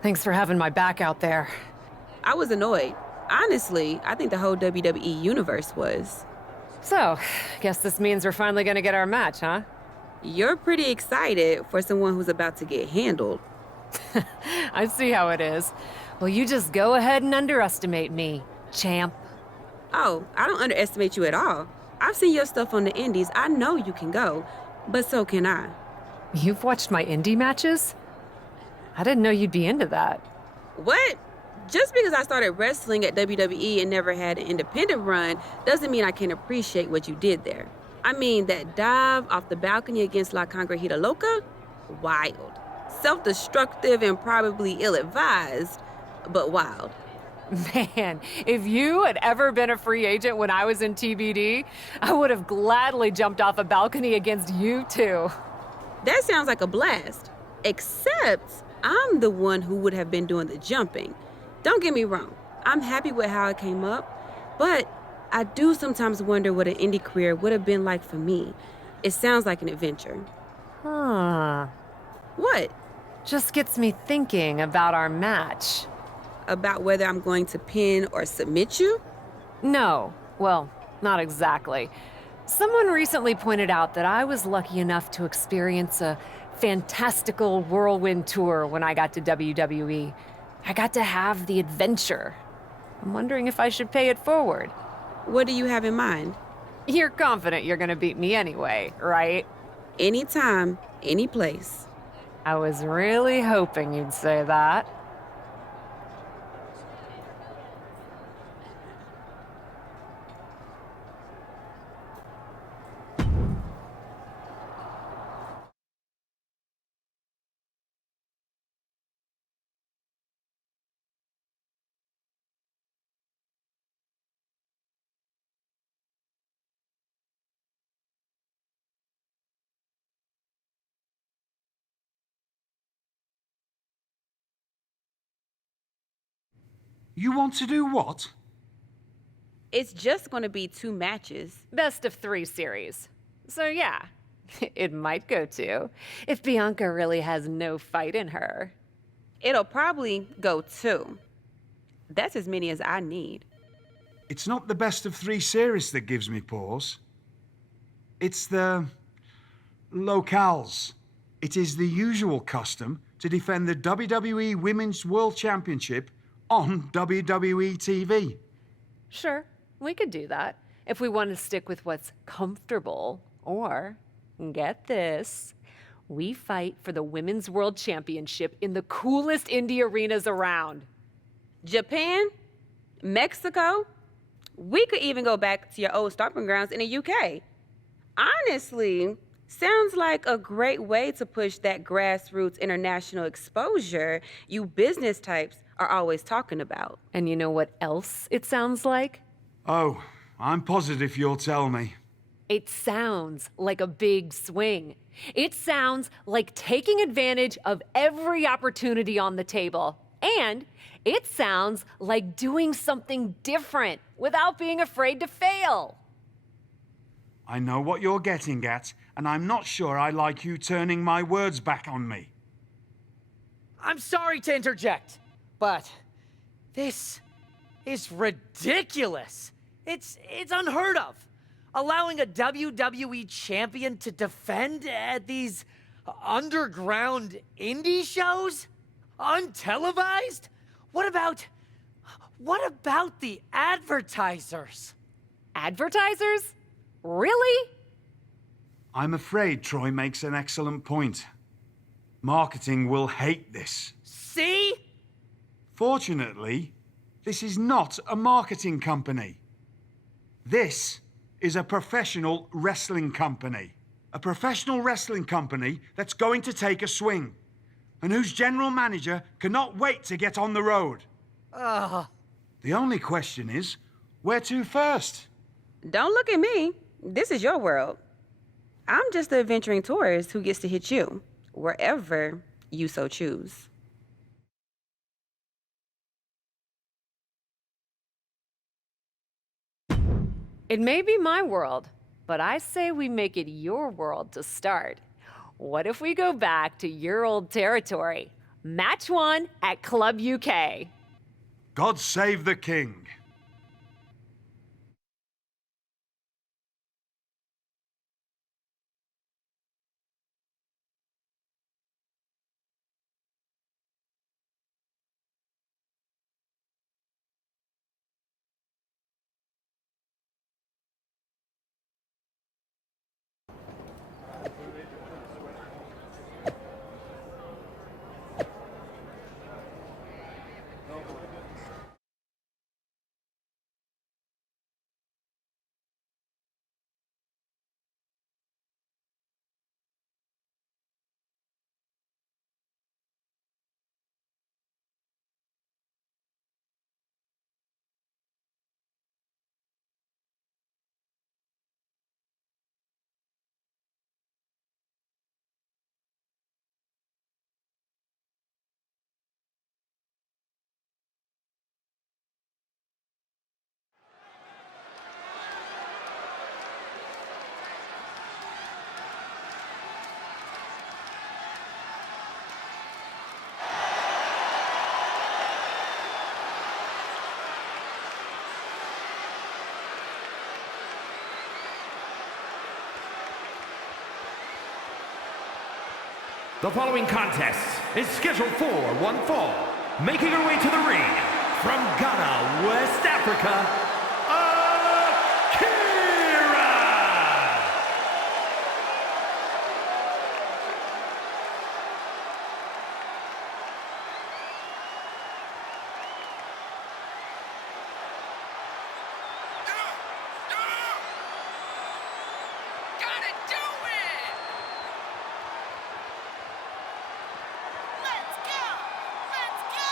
Thanks for having my back out there. I was annoyed. Honestly, I think the whole WWE universe was. So, guess this means we're finally gonna get our match, huh? You're pretty excited for someone who's about to get handled. I see how it is. Well, you just go ahead and underestimate me, champ. Oh, I don't underestimate you at all. I've seen your stuff on the indies. I know you can go, but so can I. You've watched my indie matches? I didn't know you'd be into that. What? Just because I started wrestling at WWE and never had an independent run doesn't mean I can't appreciate what you did there. I mean, that dive off the balcony against La Congrejita Loca? Wild. Self-destructive and probably ill-advised, but wild. Man, if you had ever been a free agent when I was in TBD, I would have gladly jumped off a balcony against you too. That sounds like a blast. Except I'm the one who would have been doing the jumping. Don't get me wrong, I'm happy with how it came up, but I do sometimes wonder what an indie career would have been like for me. It sounds like an adventure. Huh. What? Just gets me thinking about our match. About whether I'm going to pin or submit you? No, well, not exactly. Someone recently pointed out that I was lucky enough to experience a fantastical whirlwind tour when I got to WWE. I got to have the adventure. I'm wondering if I should pay it forward. What do you have in mind? You're confident you're gonna beat me anyway, right? Anytime, any place. I was really hoping you'd say that. You want to do what? It's just going to be 2 matches. Best of 3 series. So yeah, it might go to, if Bianca really has no fight in her. It'll probably go 2. That's as many as I need. It's not the best of 3 series that gives me pause. It's the locales. It is the usual custom to defend the WWE Women's World Championship on WWE TV. Sure, we could do that if we want to stick with what's comfortable. Or, get this, we fight for the Women's World Championship in the coolest indie arenas around. Japan? Mexico? We could even go back to your old stomping grounds in the UK. Honestly, sounds like a great way to push that grassroots international exposure you business types are always talking about. And you know what else it sounds like? Oh, I'm positive you'll tell me. It sounds like a big swing. It sounds like taking advantage of every opportunity on the table. And it sounds like doing something different without being afraid to fail. I know what you're getting at, and I'm not sure I like you turning my words back on me. I'm sorry to interject, but this is ridiculous. It's unheard of. Allowing a WWE champion to defend at these underground indie shows? Untelevised? What about the advertisers? Advertisers? Really? I'm afraid Troy makes an excellent point. Marketing will hate this. See? Fortunately, this is not a marketing company. This is a professional wrestling company. A professional wrestling company that's going to take a swing, and whose general manager cannot wait to get on the road. The only question is, where to first? Don't look at me. This is your world. I'm just the adventuring tourist who gets to hit you, wherever you so choose. It may be my world, but I say we make it your world to start. What if we go back to your old territory, Match 1 at Club UK. God save the king. The following contest is scheduled for one fall. Making her way to the ring from Ghana, West Africa, Akira! Gotta do it! Let's go! Let's go!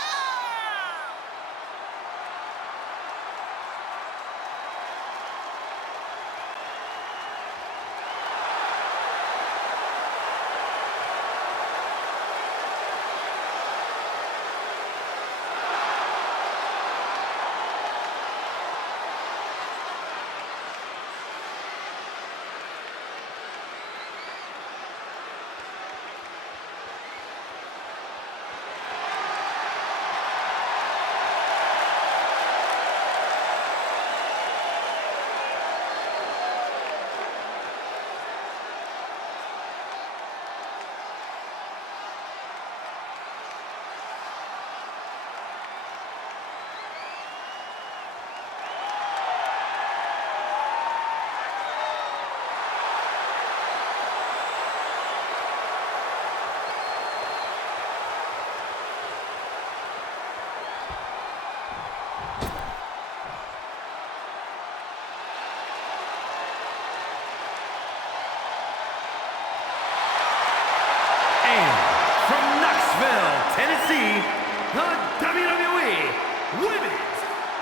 And from Knoxville, Tennessee, the WWE Women's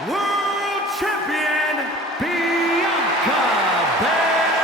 World Champion, Bianca Belair!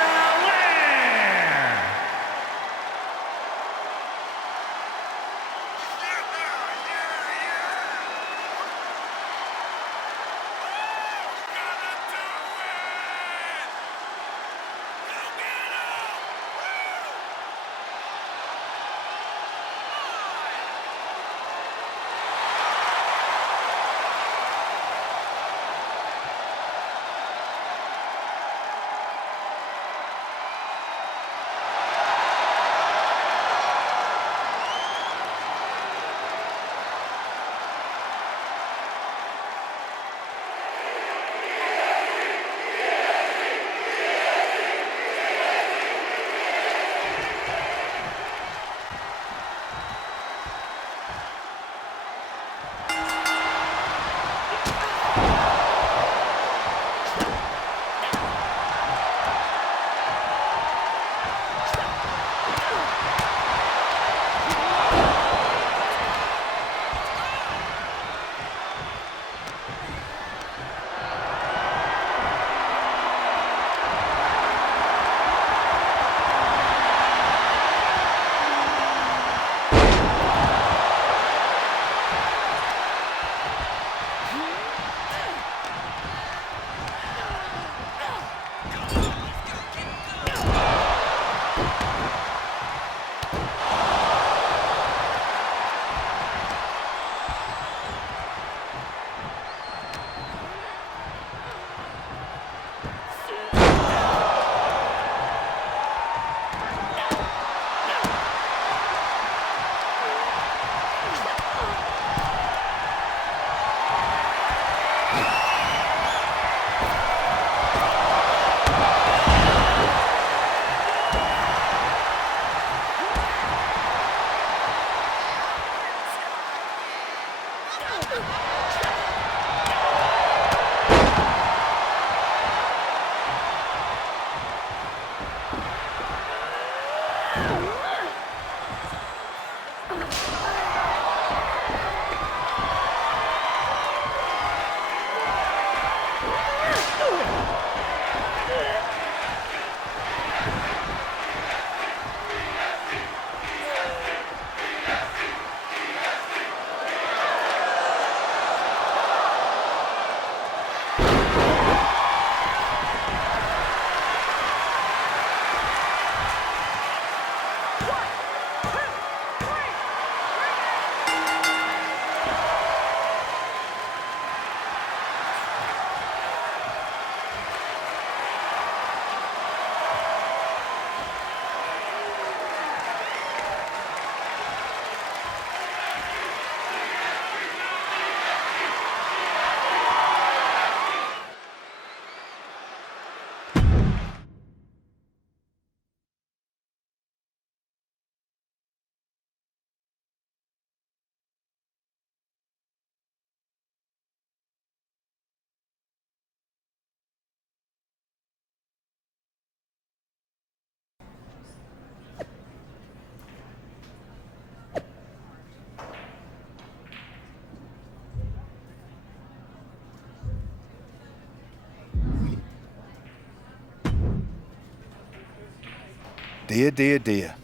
Dear, dear, dear.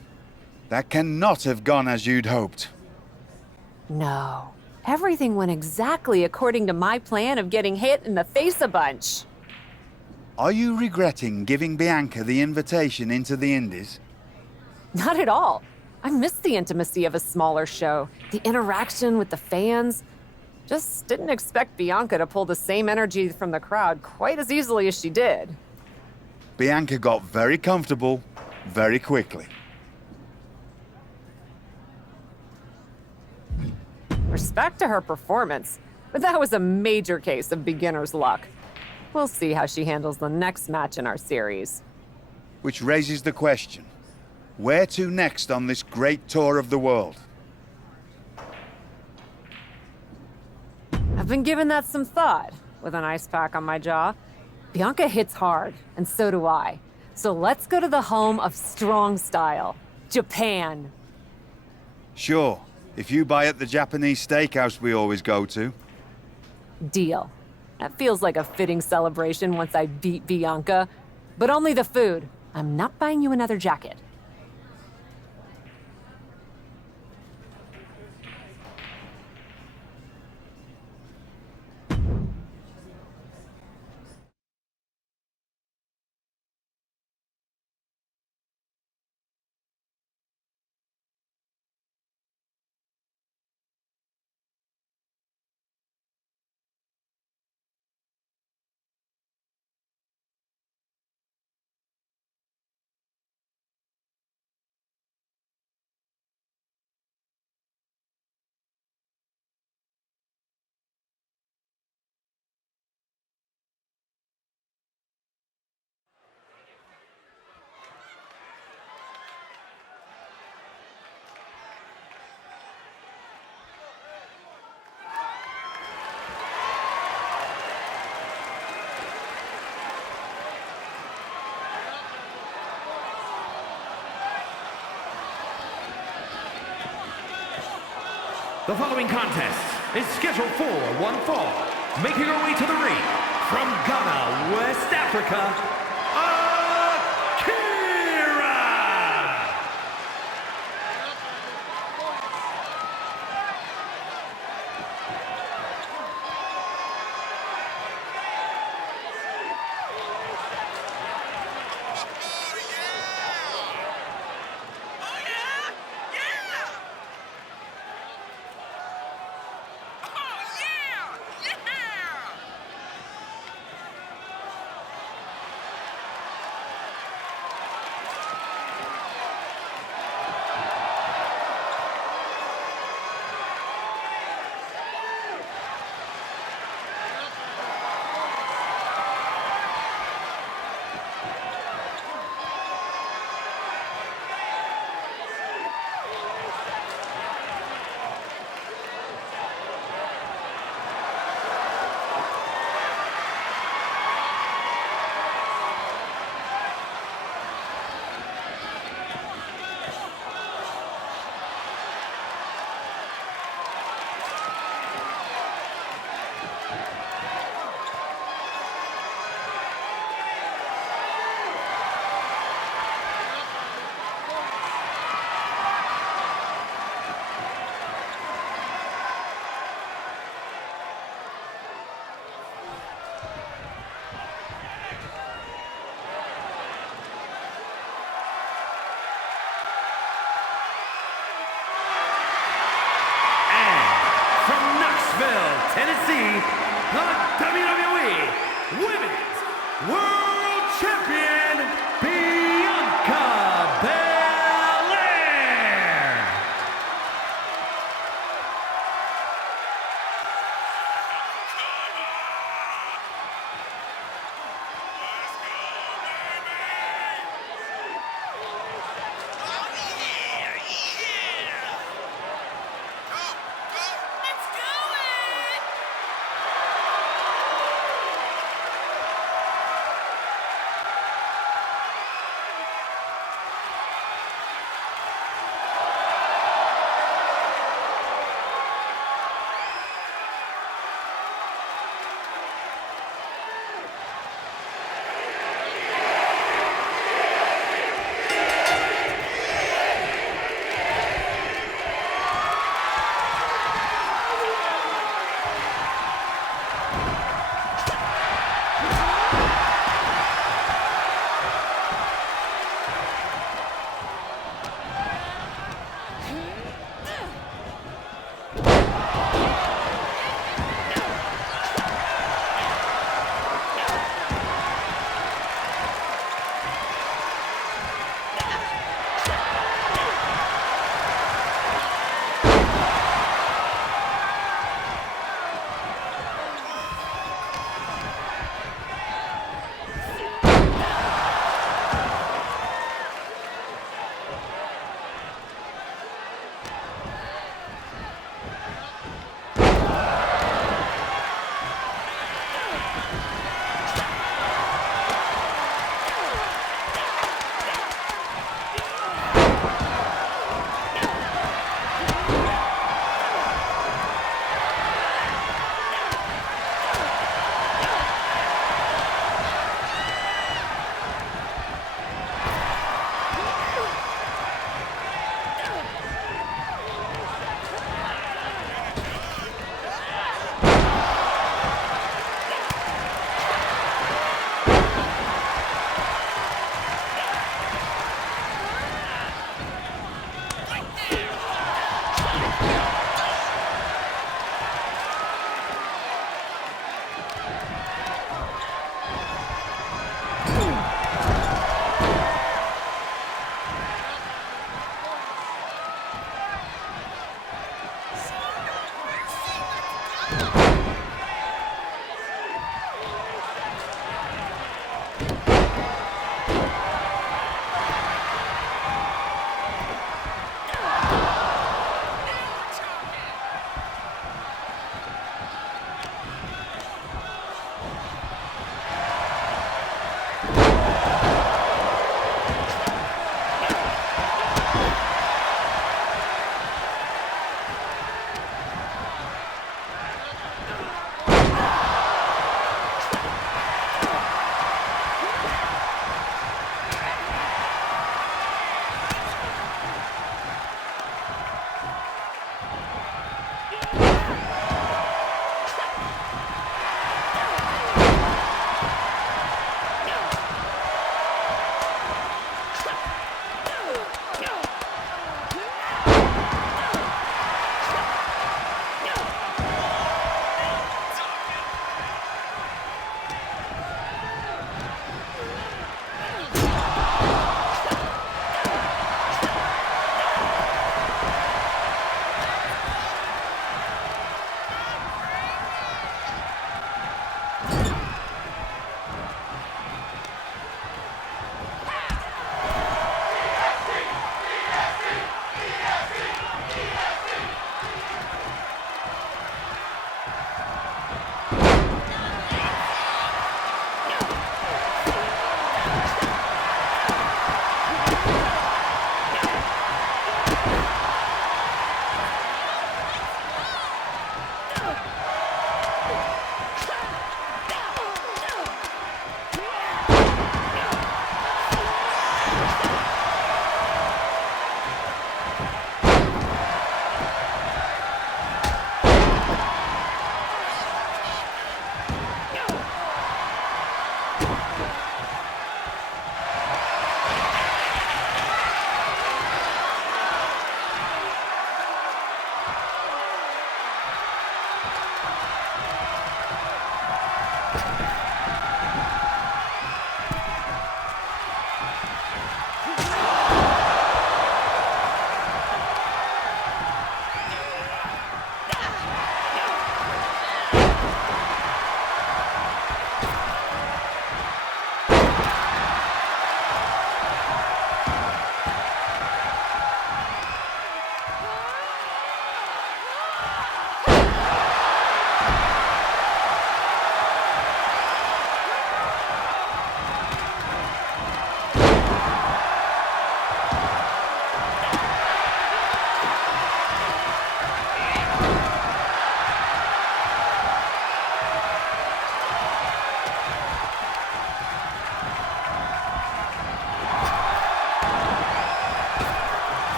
That cannot have gone as you'd hoped. No. Everything went exactly according to my plan of getting hit in the face a bunch. Are you regretting giving Bianca the invitation into the Indies? Not at all. I missed the intimacy of a smaller show, the interaction with the fans. Just didn't expect Bianca to pull the same energy from the crowd quite as easily as she did. Bianca got very comfortable very quickly. Respect to her performance, but that was a major case of beginner's luck. We'll see how she handles the next match in our series. Which raises the question, where to next on this great tour of the world? I've been giving that some thought, with an ice pack on my jaw. Bianca hits hard, and so do I. So let's go to the home of strong style, Japan. Sure, if you buy at the Japanese steakhouse we always go to. Deal. That feels like a fitting celebration once I beat Bianca. But only the food. I'm not buying you another jacket. The following contest is scheduled for one fall. Making her way to the ring from Ghana, West Africa, Akira! Tennessee, the WWE Women's World Champion, Bianca Belair. Let's do it!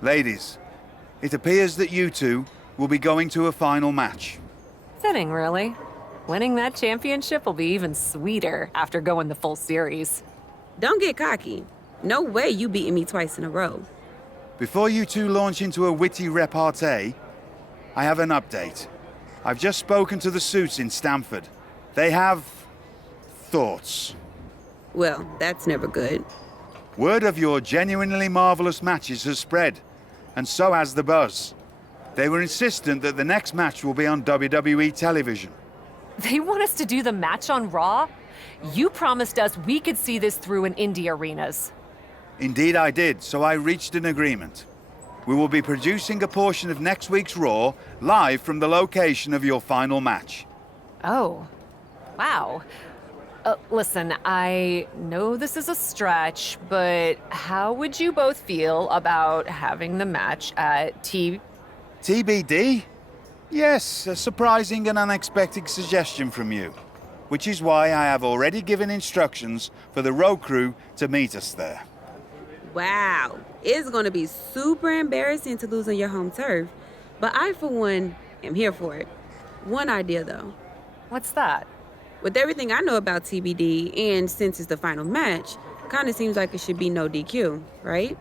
Ladies, it appears that you two will be going to a final match. Fitting, really. Winning that championship will be even sweeter after going the full series. Don't get cocky. No way you beating me twice in a row. Before you two launch into a witty repartee, I have an update. I've just spoken to the suits in Stamford. They have thoughts. Well, that's never good. Word of your genuinely marvelous matches has spread, and so has the buzz. They were insistent that the next match will be on WWE television. They want us to do the match on Raw? You promised us we could see this through in indie arenas. Indeed I did, so I reached an agreement. We will be producing a portion of next week's Raw live from the location of your final match. Oh, wow. Listen, I know this is a stretch, but how would you both feel about having the match at TBD? Yes, a surprising and unexpected suggestion from you. Which is why I have already given instructions for the road crew to meet us there. Wow. It's gonna be super embarrassing to lose on your home turf. But I, for one, am here for it. One idea, though. What's that? With everything I know about TBD, and since it's the final match, kinda seems like it should be no DQ, right?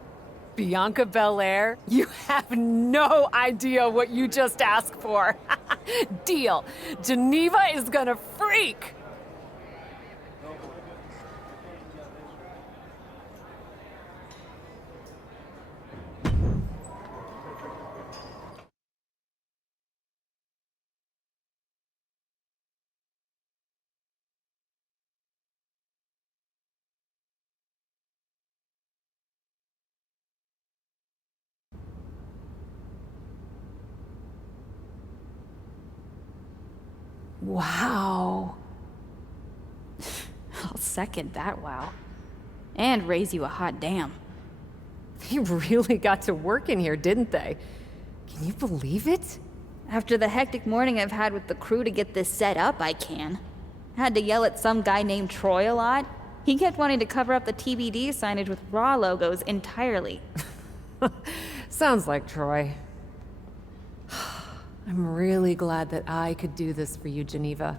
Bianca Belair? You have no idea what you just asked for. Deal. Geneva is gonna freak. Wow. I'll second that wow. And raise you a hot damn. They really got to work in here, didn't they? Can you believe it? After the hectic morning I've had with the crew to get this set up, I can. Had to yell at some guy named Troy a lot. He kept wanting to cover up the TBD signage with Raw logos entirely. Sounds like Troy. I'm really glad that I could do this for you, Geneva.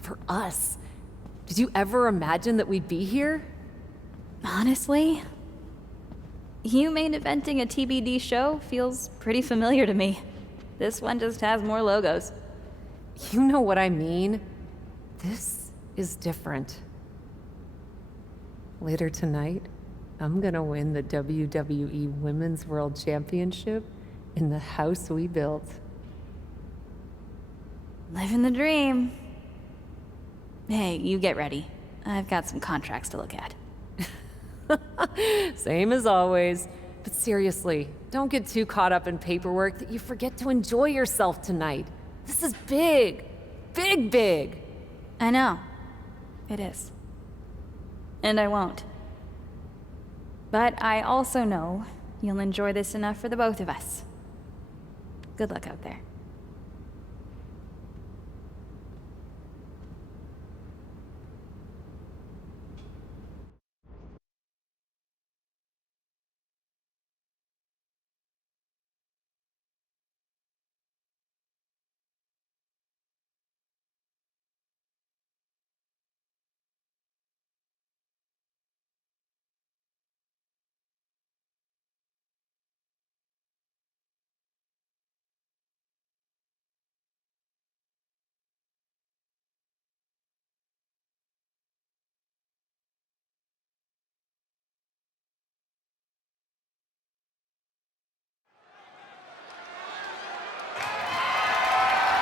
For us. Did you ever imagine that we'd be here? Honestly, you main eventing a TBD show feels pretty familiar to me. This one just has more logos. You know what I mean. This is different. Later tonight, I'm gonna win the WWE Women's World Championship in the house we built. Living the dream. Hey, you get ready. I've got some contracts to look at. Same as always. But seriously, don't get too caught up in paperwork that you forget to enjoy yourself tonight. This is big. Big, big. I know. It is. And I won't. But I also know you'll enjoy this enough for the both of us. Good luck out there.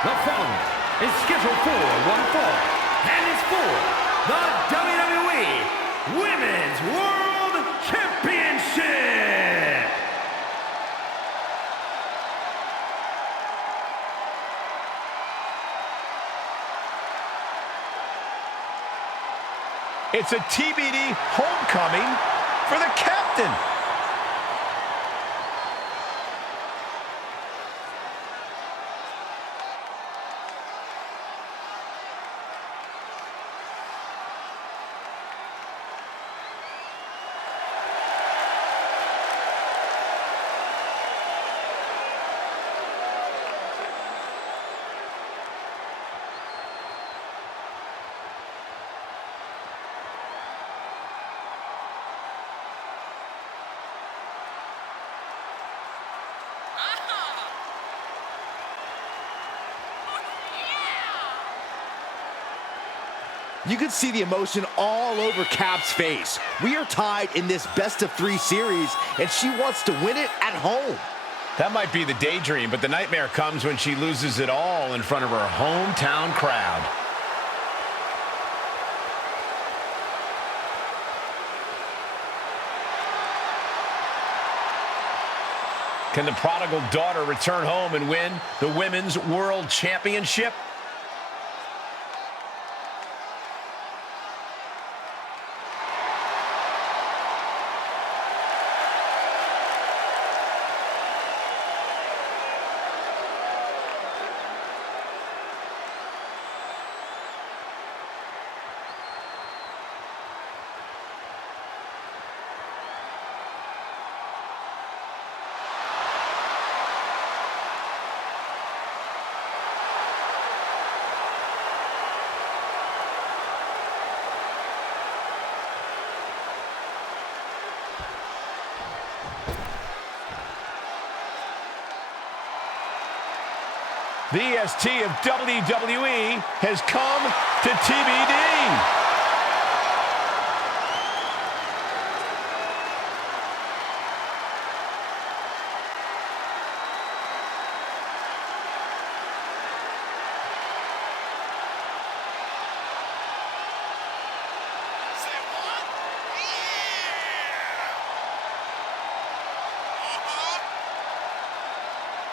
The following is scheduled for one fall and is for the WWE Women's World Championship. It's a TBD homecoming for the captain. You can see the emotion all over Cap's face. We are tied in this best-of-3 series, and she wants to win it at home. That might be the daydream, but the nightmare comes when she loses it all in front of her hometown crowd. Can the prodigal daughter return home and win the Women's World Championship? The EST of WWE has come to TBD.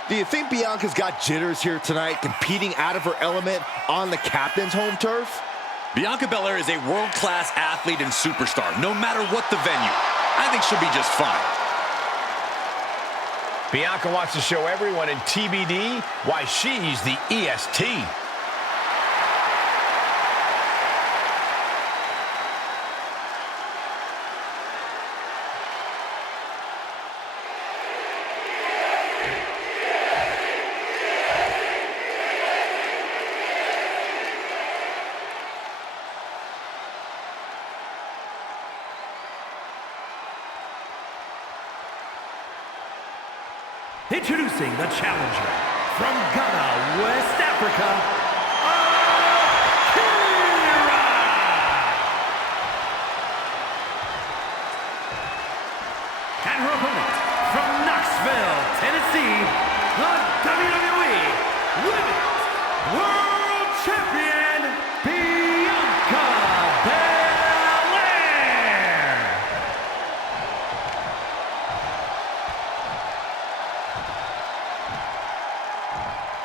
Do you think Bianca's got jitters here tonight, competing out of her element on the captain's home turf? Bianca Belair is a world-class athlete and superstar, no matter what the venue. I think she'll be just fine. Bianca wants to show everyone in TBD why she's the EST. Introducing the challenger from Ghana, West Africa, Akira! And her opponent from Knoxville, Tennessee, the WWE Women's World Champion, Bianca Belair!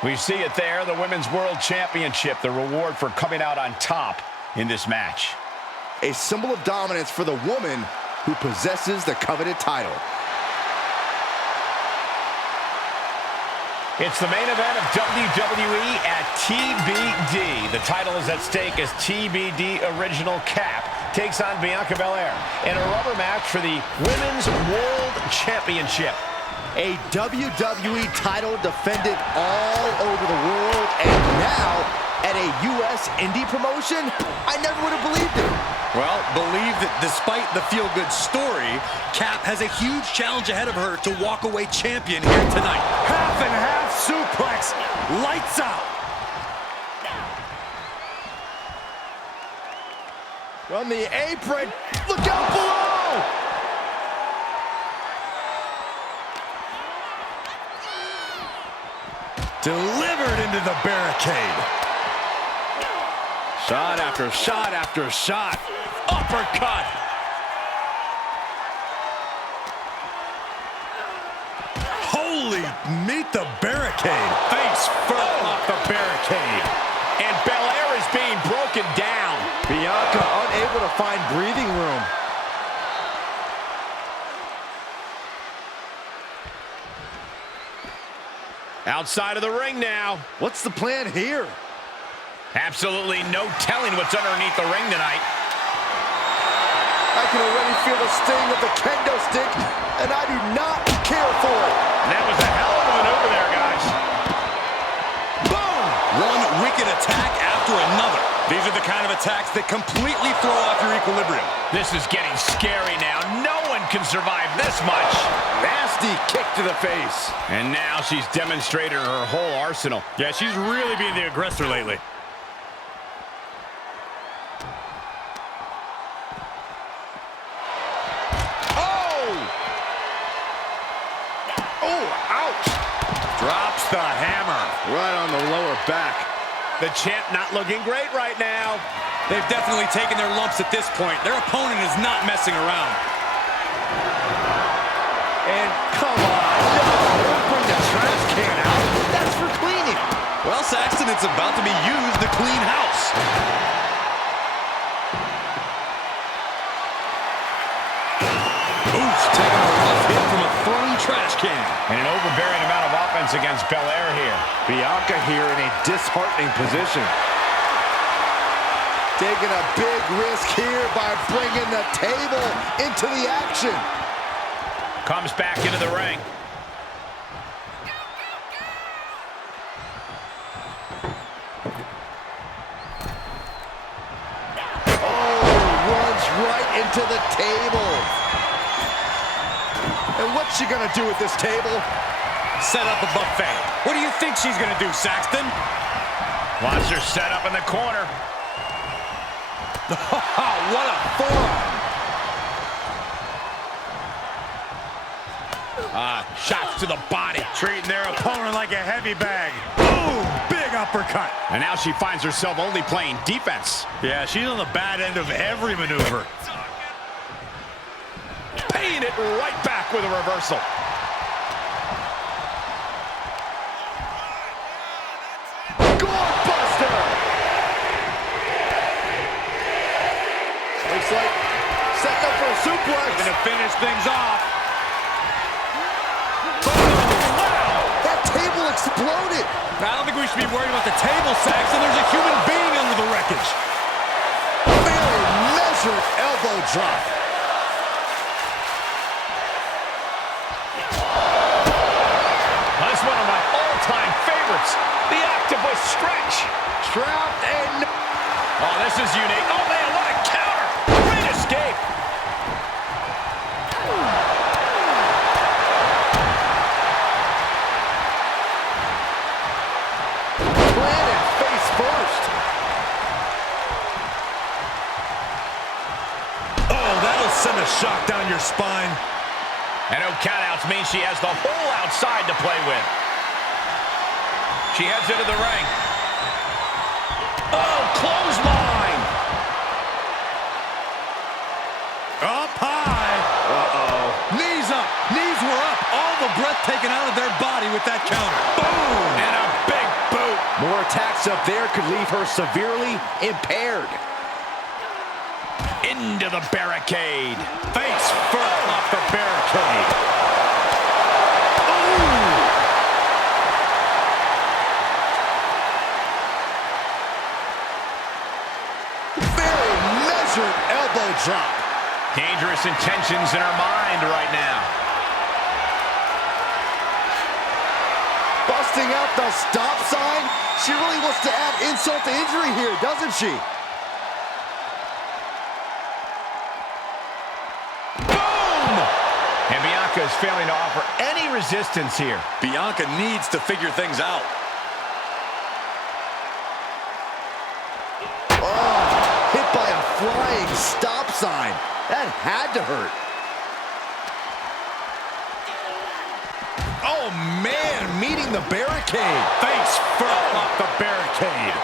We see it there, the Women's World Championship, the reward for coming out on top in this match. A symbol of dominance for the woman who possesses the coveted title. It's the main event of WWE at TBD. The title is at stake as TBD Original Cap takes on Bianca Belair in a rubber match for the Women's World Championship. A WWE title defended all over the world, and now at a U.S. indie promotion? I never would have believed it. Well, believe that despite the feel-good story, Cap has a huge challenge ahead of her to walk away champion here tonight. Half and half suplex. Lights out. From the apron, look out below! Delivered into the barricade. Shot after shot after shot. Uppercut. Holy, meet the barricade. Face first off the barricade. And Belair is being broken down. Bianca unable to find breathing room. Outside of the ring now. What's the plan here? Absolutely no telling what's underneath the ring tonight. I can already feel the sting of the kendo stick, and I do not care for it. That was a hell of a maneuver there, guys. Boom! One wicked attack after another. These are the kind of attacks that completely throw off your equilibrium. This is getting scary now. No one can survive this much. Nasty kick to the face. And now she's demonstrated her whole arsenal. Yeah, she's really being the aggressor lately. hammer. Right on the lower back. The champ not looking great right now. They've definitely taken their lumps at this point. Their opponent is not messing around. And come on, no, don't bring the trash can out. That's for cleaning. Well, Saxton, it's about to be used to clean house. Oof, taking a rough hit from a thrown trash can. And an overbearing amount of offense against Belair here. Bianca here in a disheartening position. Taking a big risk here by bringing the table into the action. Comes back into the ring. Runs right into the table. And what's she gonna do with this table? Set up a buffet. What do you think she's gonna do, Saxton? Wants her set up in the corner. What a forearm. Shots to the body. Treating their opponent like a heavy bag. Boom! Big uppercut. And now she finds herself only playing defense. Yeah, she's on the bad end of every maneuver. Paying it right back with a reversal. Gorebuster! Looks like setting up for a suplex. Gonna finish things off. That table exploded. I don't think we should be worried about the table, Saxton. There's a human being under the wreckage. Very measured elbow drop. That's one of my all-time favorites. The octopus stretch. Trapped and... Oh, this is unique. Oh, man, what a counter. Great escape. planted face first. Oh, that'll send a shock down your spine. And no countouts means she has the whole outside to play with. She heads into the ring. Oh, clothesline! Up high. Uh-oh. Knees up. Knees were up. All the breath taken out of their body with that counter. Boom! And a big boot. More attacks up there could leave her severely impaired. Into the barricade. Face first off the barricade. Very measured elbow drop. Dangerous intentions in her mind right now. Busting out the stop sign. She really wants to add insult to injury here, doesn't she? Boom! And Bianca is failing to offer any resistance here. Bianca needs to figure things out. Oh, hit by a flying stop sign. That had to hurt. Oh, man, meeting the barricade. Face first off the barricade.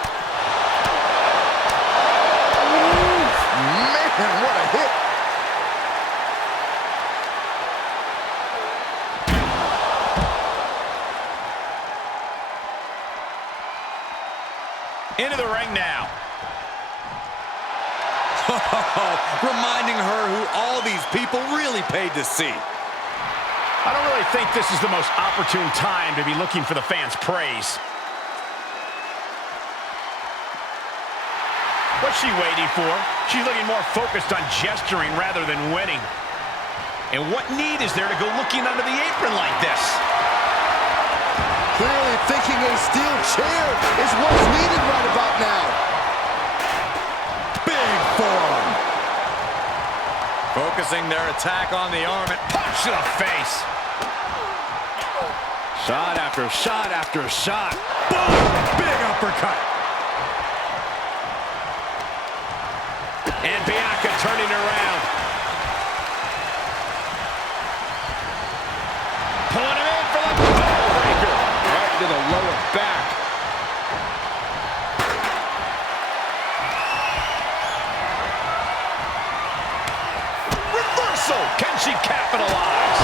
Man, what a hit. Into the ring now. Reminding her who all these people really paid to see. I don't really think this is the most opportune time to be looking for the fans' praise. What's she waiting for? She's looking more focused on gesturing rather than winning. And what need is there to go looking under the apron like this? Clearly thinking a steel chair is what's needed right about now. Big forearm. Focusing their attack on the arm and Punch to the face. shot after shot after shot. Boom! Big uppercut. And Bianca turning around. Pulling him in for the ball breaker. Right to the Can she capitalize?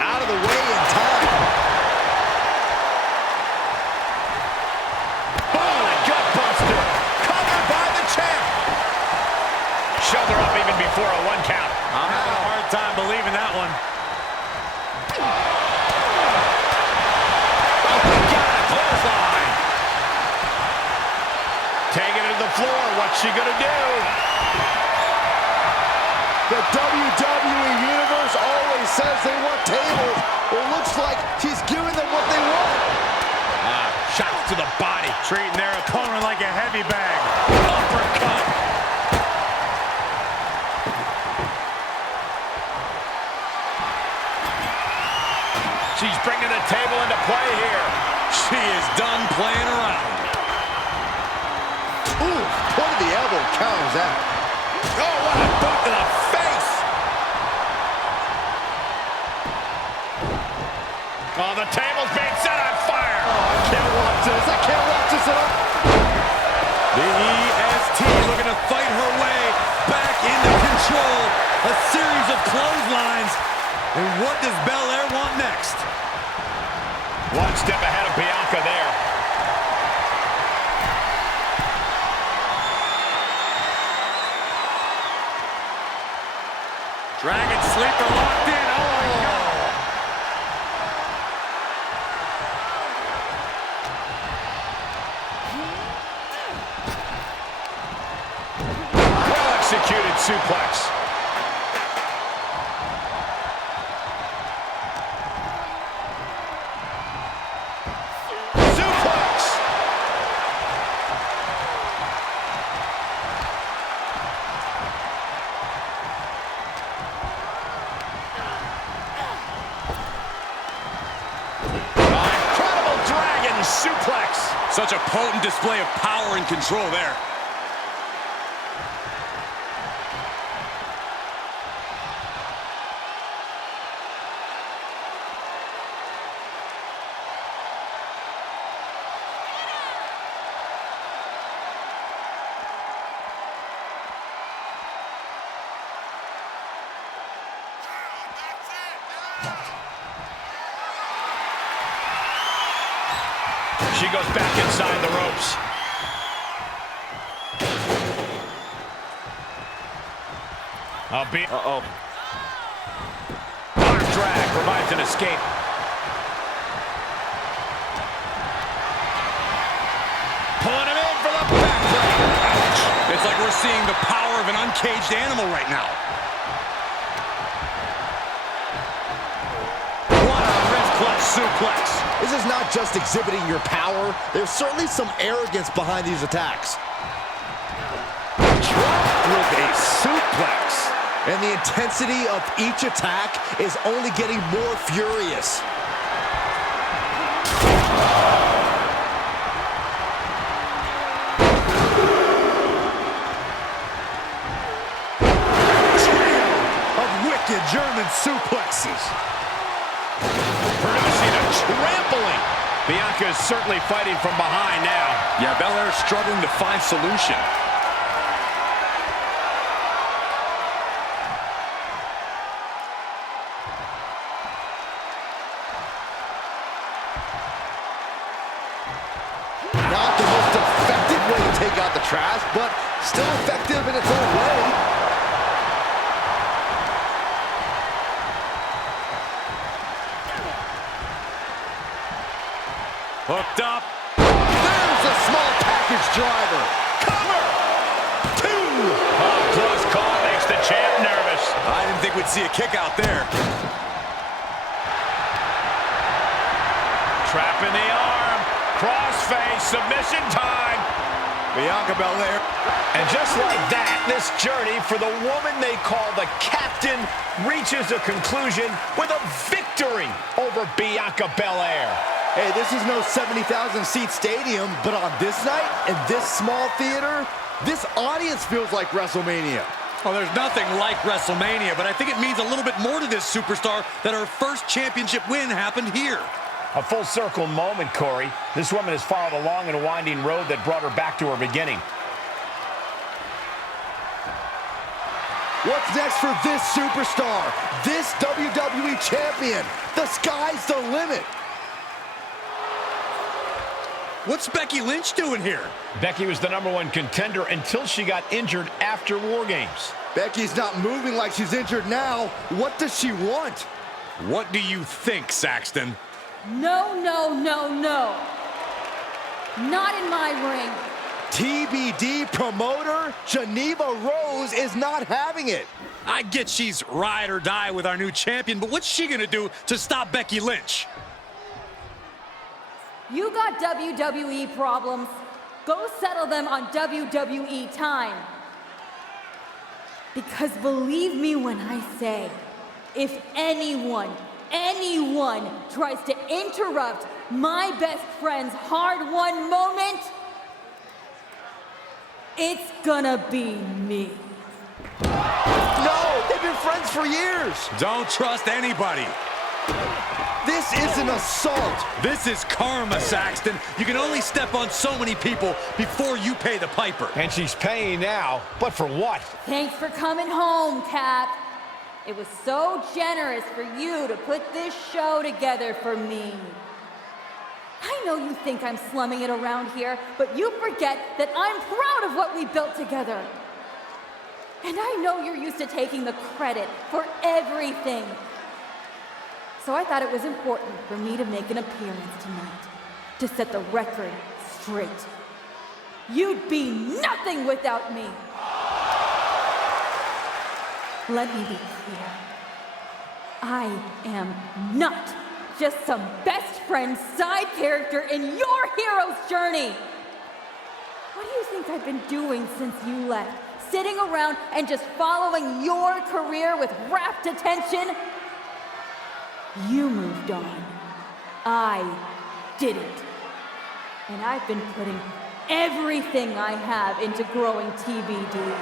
Out of the way in time. Oh, a gut buster. Covered by the champ. Shoved her up even before a 1 count. I'm having a hard time believing that one. Clothesline. Taking it to the floor. What's she gonna do? The WWE Universe always says they want tables. Well, looks like she's giving them what they want. Shots to the body. Treating their opponent like a heavy bag. Uppercut. She's bringing the table into play here. She is done playing around. Ooh, point of the elbow counters that. Oh, what a boot to the face. Oh, the table's being set on fire. Oh, I can't watch this. I can't watch this at all. The EST looking to fight her way back into control. A series of clotheslines. And what does Belair want next? One step ahead of Bianca there. Dragon Sleeper locked in. Oh, my God. Well executed suplex. Suplex. Such a potent display of power and control there. She goes back inside the ropes. Uh-oh. Arm drag provides an escape. Pulling him in for the backbreaker. Ouch. It's like we're seeing the power of an uncaged animal right now. What a wrist clutch suplex. This is not just exhibiting your power. There's certainly some arrogance behind these attacks. Dropped with a suplex. And the intensity of each attack is only getting more furious. Trio of wicked German suplexes. Producing a trampling. Bianca is certainly fighting from behind now. Yeah, Belair's struggling to find solution. Not the most effective way to take out the trash, but still effective in its own way. Hooked up. There's a small package driver. Cover! 2! Oh, close call makes the champ nervous. I didn't think we'd see a kick out there. Trap in the arm. Crossface. Submission time. Bianca Belair. And just like that, this journey for the woman they call the Captain reaches a conclusion with a victory over Bianca Belair. Hey, this is no 70,000-seat stadium, but on this night, in this small theater, this audience feels like WrestleMania. Well, there's nothing like WrestleMania, but I think it means a little bit more to this superstar that her first championship win happened here. A full circle moment, Corey. This woman has followed along in a winding road that brought her back to her beginning. What's next for this superstar? This WWE champion? The sky's the limit. What's Becky Lynch doing here? Becky was the #1 contender until she got injured after War Games. Becky's not moving like she's injured now. What does she want? What do you think, Saxton? No, no, no, no. Not in my ring. TBD promoter Geneva Rose is not having it. I get she's ride or die with our new champion, but what's she gonna do to stop Becky Lynch? You got WWE problems. Go settle them on WWE time. Because believe me when I say, if anyone tries to interrupt my best friend's hard-won moment, it's gonna be me. No, they've been friends for years. Don't trust anybody. This is an assault. This is karma, Saxton. You can only step on so many people before you pay the piper. And she's paying now, but for what? Thanks for coming home, Cap. It was so generous for you to put this show together for me. I know you think I'm slumming it around here, but you forget that I'm proud of what we built together. And I know you're used to taking the credit for everything. So I thought it was important for me to make an appearance tonight, to set the record straight. You'd be nothing without me. Let me be clear. I am not just some best friend side character in your hero's journey. What do you think I've been doing since you left? Sitting around and just following your career with rapt attention? You moved on. I didn't. And I've been putting everything I have into growing TBD.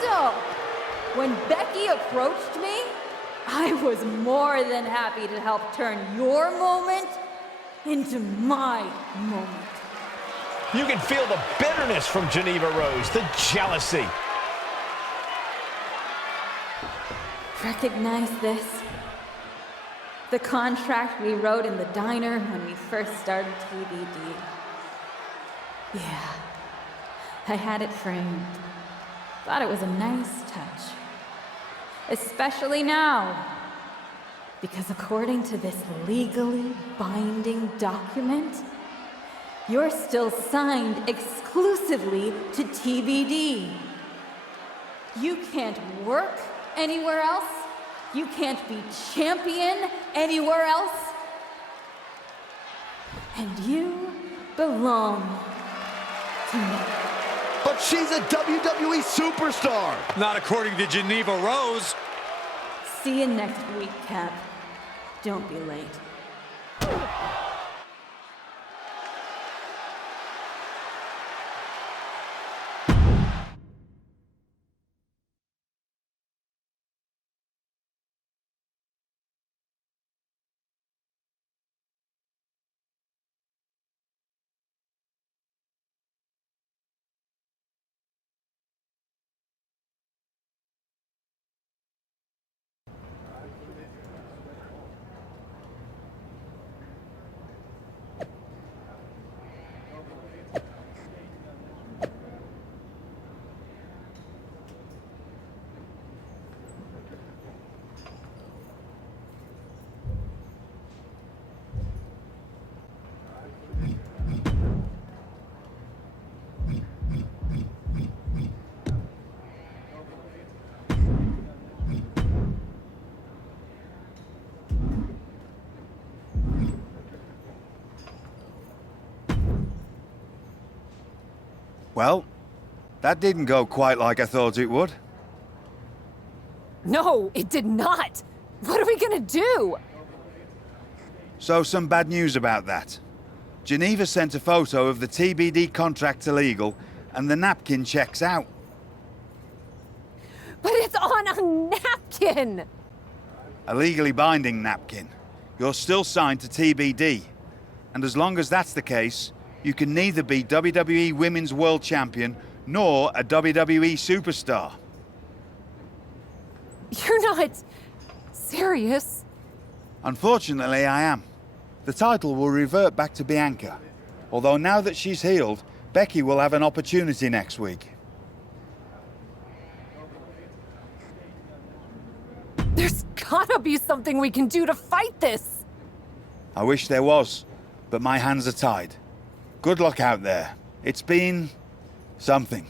So, when Becky approached me, I was more than happy to help turn your moment into my moment. You can feel the bitterness from Geneva Rose, the jealousy. Recognize this? The contract we wrote in the diner when we first started TBD. Yeah, I had it framed. Thought it was a nice touch. Especially now. Because according to this legally binding document, you're still signed exclusively to TBD. You can't work anywhere else. You can't be champion anywhere else. And you belong to me. But she's a WWE superstar. Not according to Geneva Rose. See you next week, Cap. Don't be late. Well, that didn't go quite like I thought it would. No, it did not. What are we gonna do? So some bad news about that. Geneva sent a photo of the TBD contract to legal, and the napkin checks out. But it's on a napkin! A legally binding napkin. You're still signed to TBD. And as long as that's the case, you can neither be WWE Women's World Champion nor a WWE superstar. You're not serious. Unfortunately, I am. The title will revert back to Bianca. Although now that she's healed, Becky will have an opportunity next week. There's gotta be something we can do to fight this. I wish there was, but my hands are tied. Good luck out there. It's been something.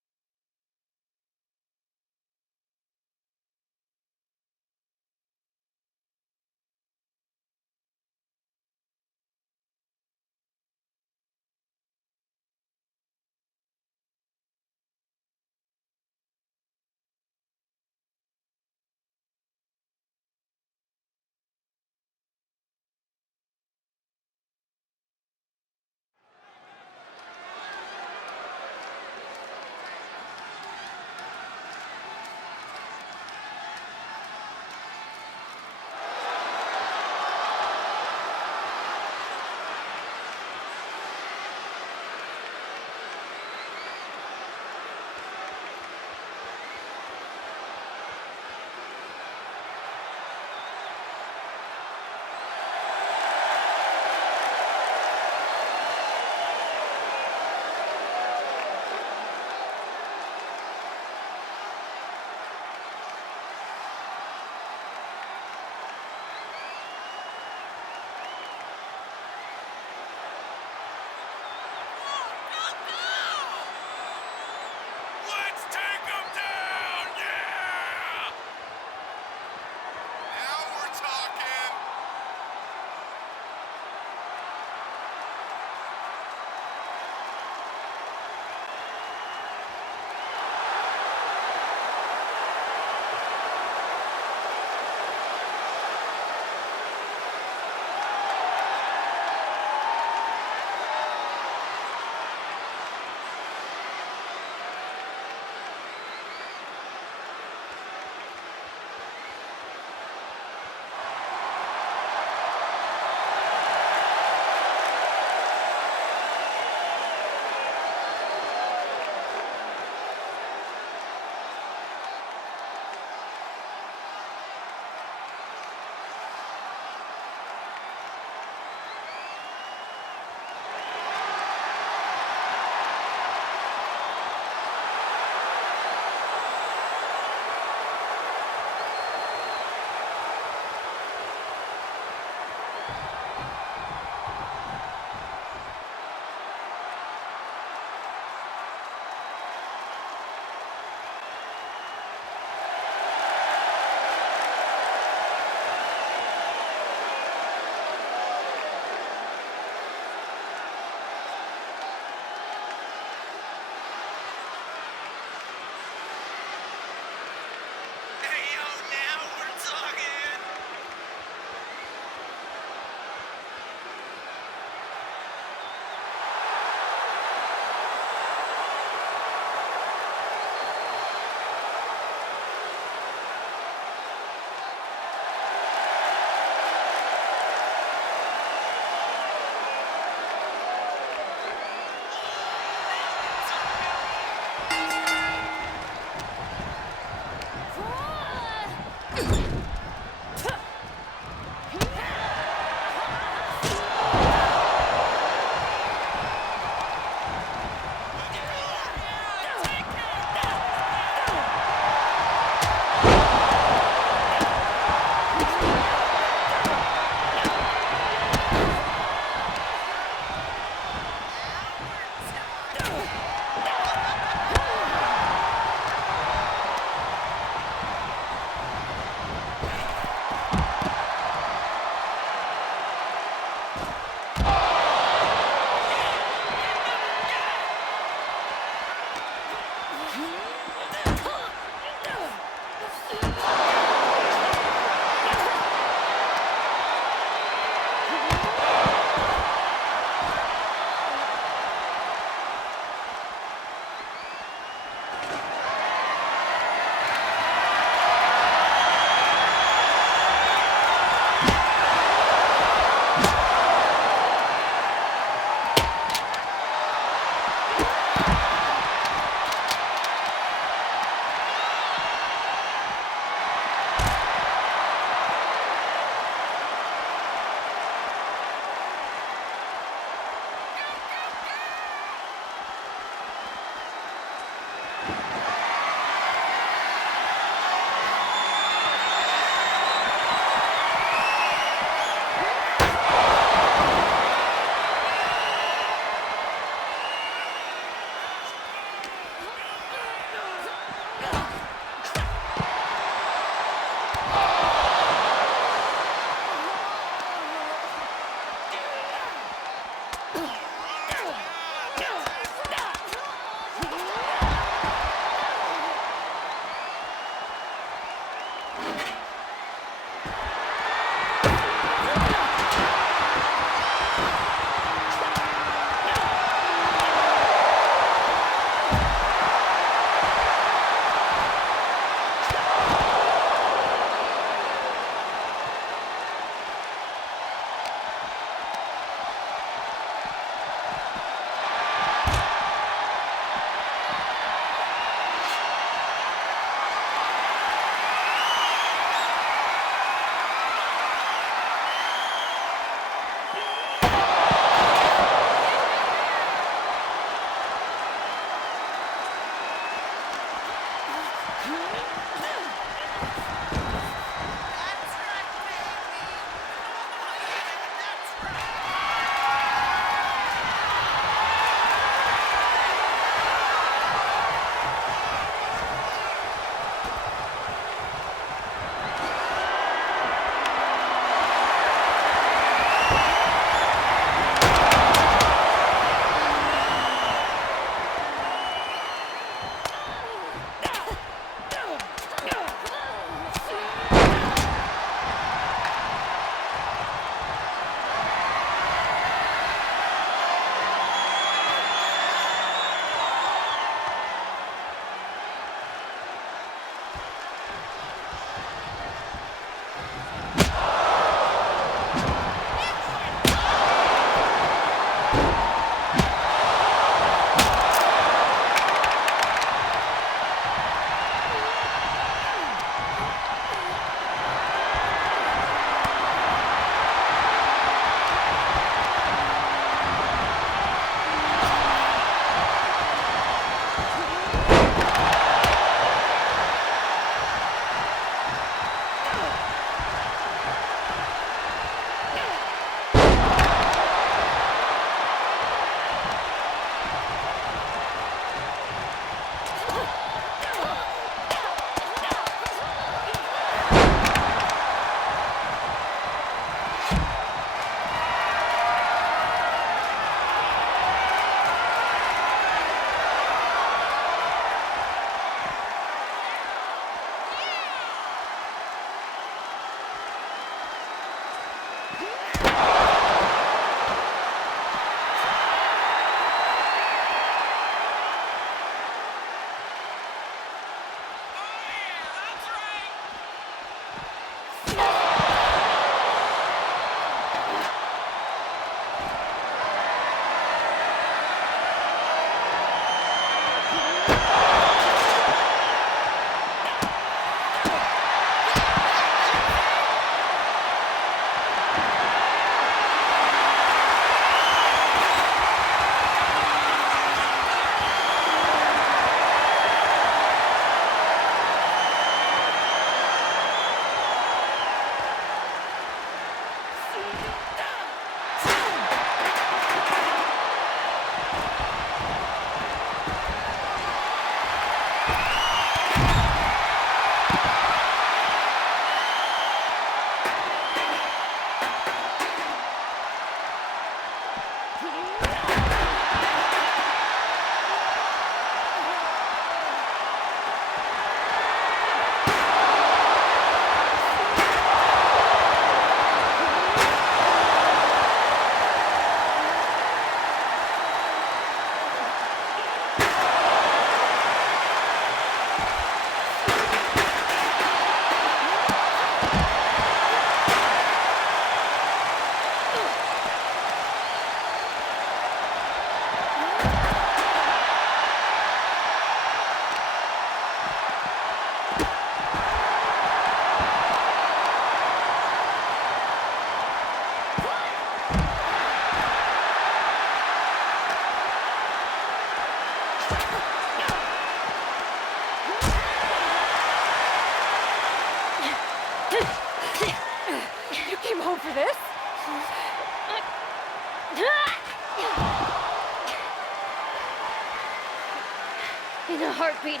In a heartbeat.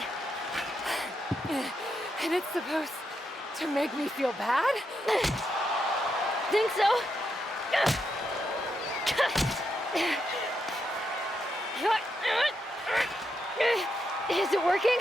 And it's supposed to make me feel bad? Think so? Is it working?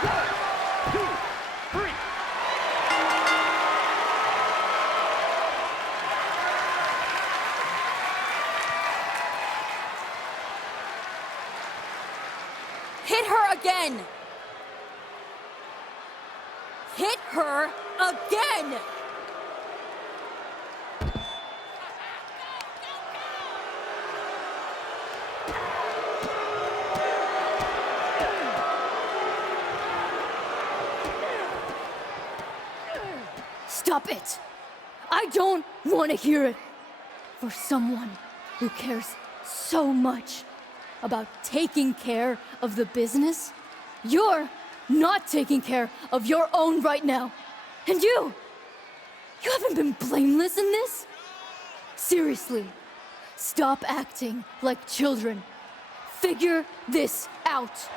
2, 3. Hit her again! Hit her again! Stop it! I don't want to hear it. For someone who cares so much about taking care of the business, you're not taking care of your own right now. And you haven't been blameless in this? Seriously, stop acting like children. Figure this out.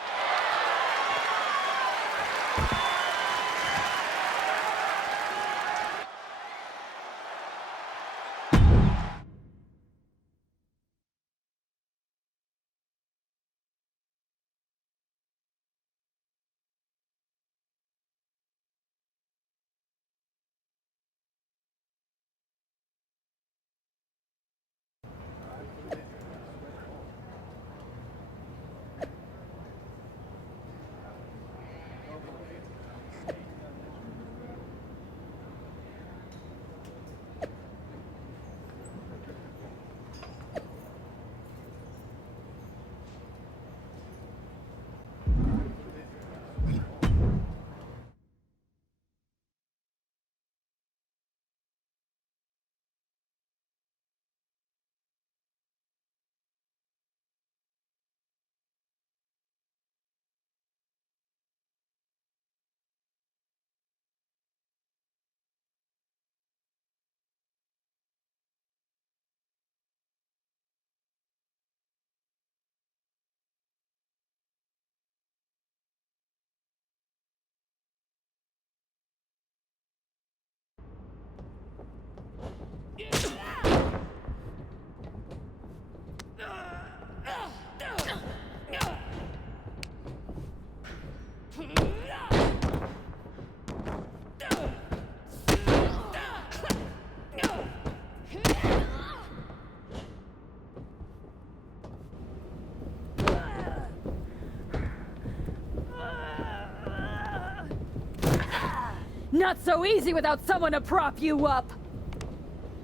Not so easy without someone to prop you up.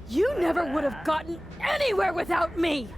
You never would have gotten anywhere without me.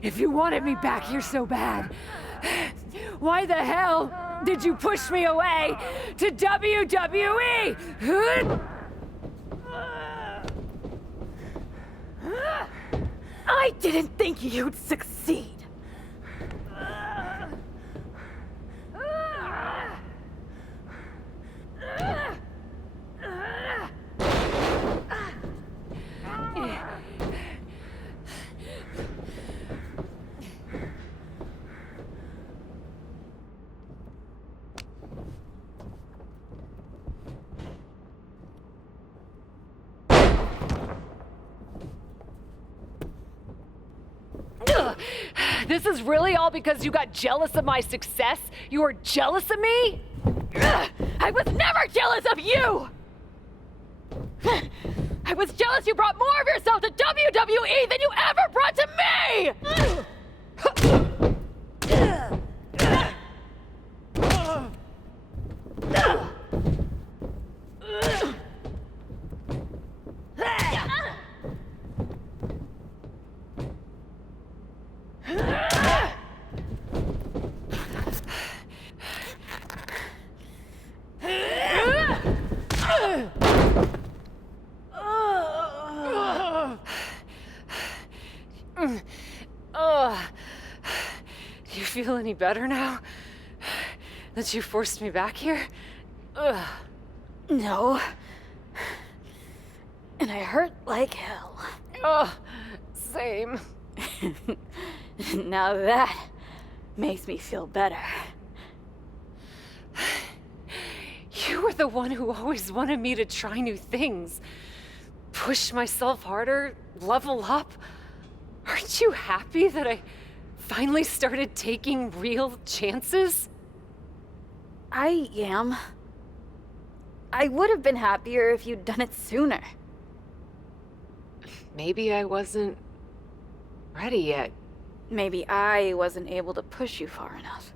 If you wanted me back here so bad, why the hell did you push me away to WWE? I didn't think you'd succeed. This is really all because you got jealous of my success? You were jealous of me? I was never jealous of you! I was jealous you brought more of yourself to WWE than you ever brought to me! Do you feel any better now? That you forced me back here? No. And I hurt like hell. Same. Now that makes me feel better. You were the one who always wanted me to try new things. Push myself harder, level up. Aren't you happy that I finally started taking real chances? I am. I would have been happier if you'd done it sooner. Maybe I wasn't ready yet. Maybe I wasn't able to push you far enough.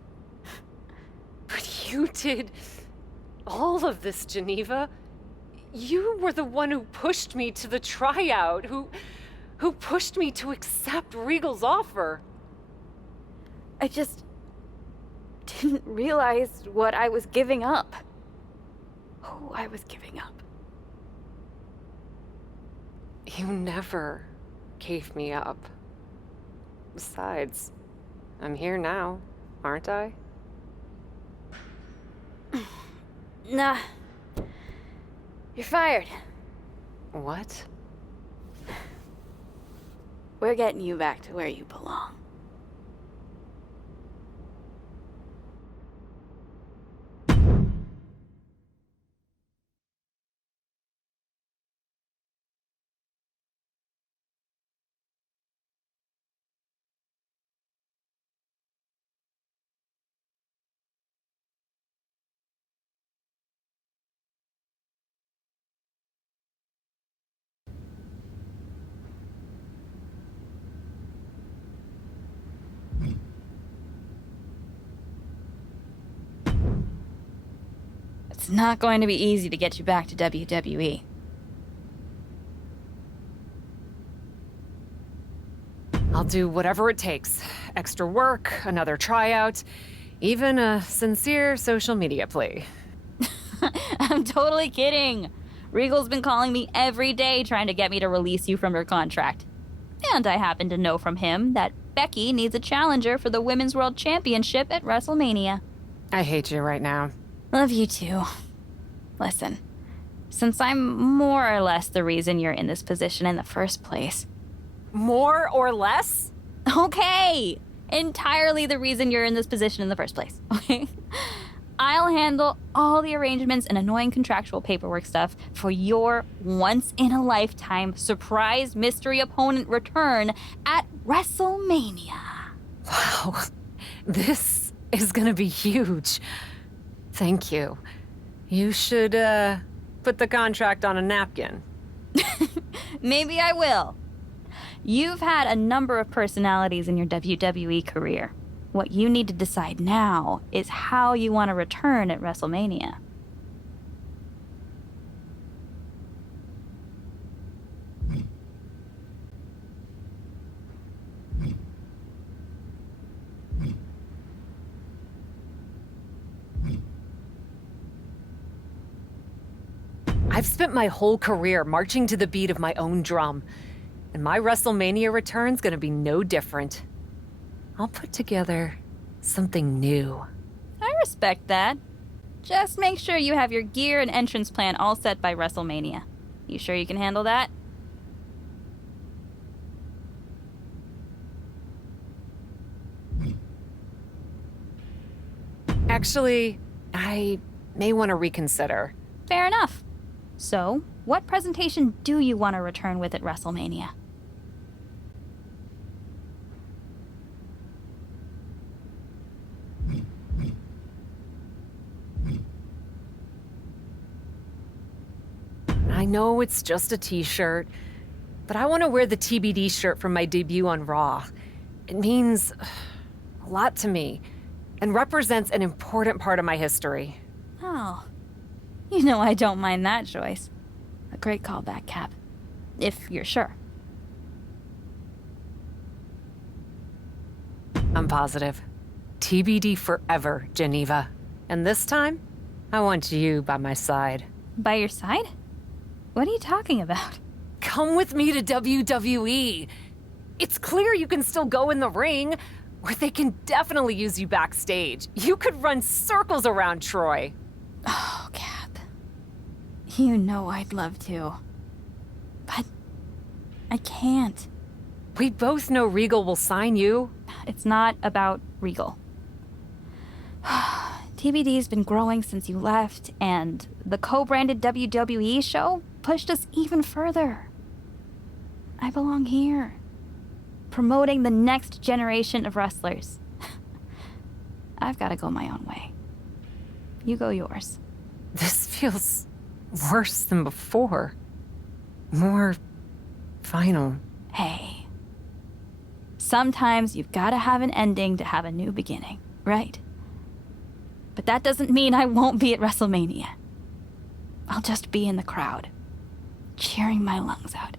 But you did all of this, Geneva. You were the one who pushed me to the tryout, who pushed me to accept Regal's offer. I just didn't realize what I was giving up. Who I was giving up. You never gave me up. Besides, I'm here now, aren't I? Nah. You're fired. What? We're getting you back to where you belong. It's not going to be easy to get you back to WWE. I'll do whatever it takes. Extra work, another tryout, even a sincere social media plea. I'm totally kidding. Regal's been calling me every day trying to get me to release you from your contract. And I happen to know from him that Becky needs a challenger for the Women's World Championship at WrestleMania. I hate you right now. Love you too. Listen, since I'm more or less the reason you're in this position in the first place. More or less? Okay! Entirely the reason you're in this position in the first place, okay? I'll handle all the arrangements and annoying contractual paperwork stuff for your once-in-a-lifetime surprise mystery opponent return at WrestleMania. Wow, this is gonna be huge. Thank you. You should, put the contract on a napkin. Maybe I will. You've had a number of personalities in your WWE career. What you need to decide now is how you want to return at WrestleMania. I've spent my whole career marching to the beat of my own drum, and my WrestleMania return's gonna be no different. I'll put together something new. I respect that. Just make sure you have your gear and entrance plan all set by WrestleMania. You sure you can handle that? Actually, I may want to reconsider. Fair enough. So, what presentation do you want to return with at WrestleMania? I know it's just a t-shirt, but I want to wear the TBD shirt from my debut on Raw. It means a lot to me and represents an important part of my history. Oh, you know I don't mind that choice. A great callback, Cap. If you're sure. I'm positive. TBD forever, Geneva. And this time, I want you by my side. By your side? What are you talking about? Come with me to WWE. It's clear you can still go in the ring, or they can definitely use you backstage. You could run circles around Troy. Oh, Cap. You know I'd love to. But I can't. We both know Regal will sign you. It's not about Regal. TBD's been growing since you left, and the co-branded WWE show pushed us even further. I belong here, promoting the next generation of wrestlers. I've got to go my own way. You go yours. This feels worse than before. More final. Hey. Sometimes you've got to have an ending to have a new beginning, right? But that doesn't mean I won't be at WrestleMania. I'll just be in the crowd, cheering my lungs out.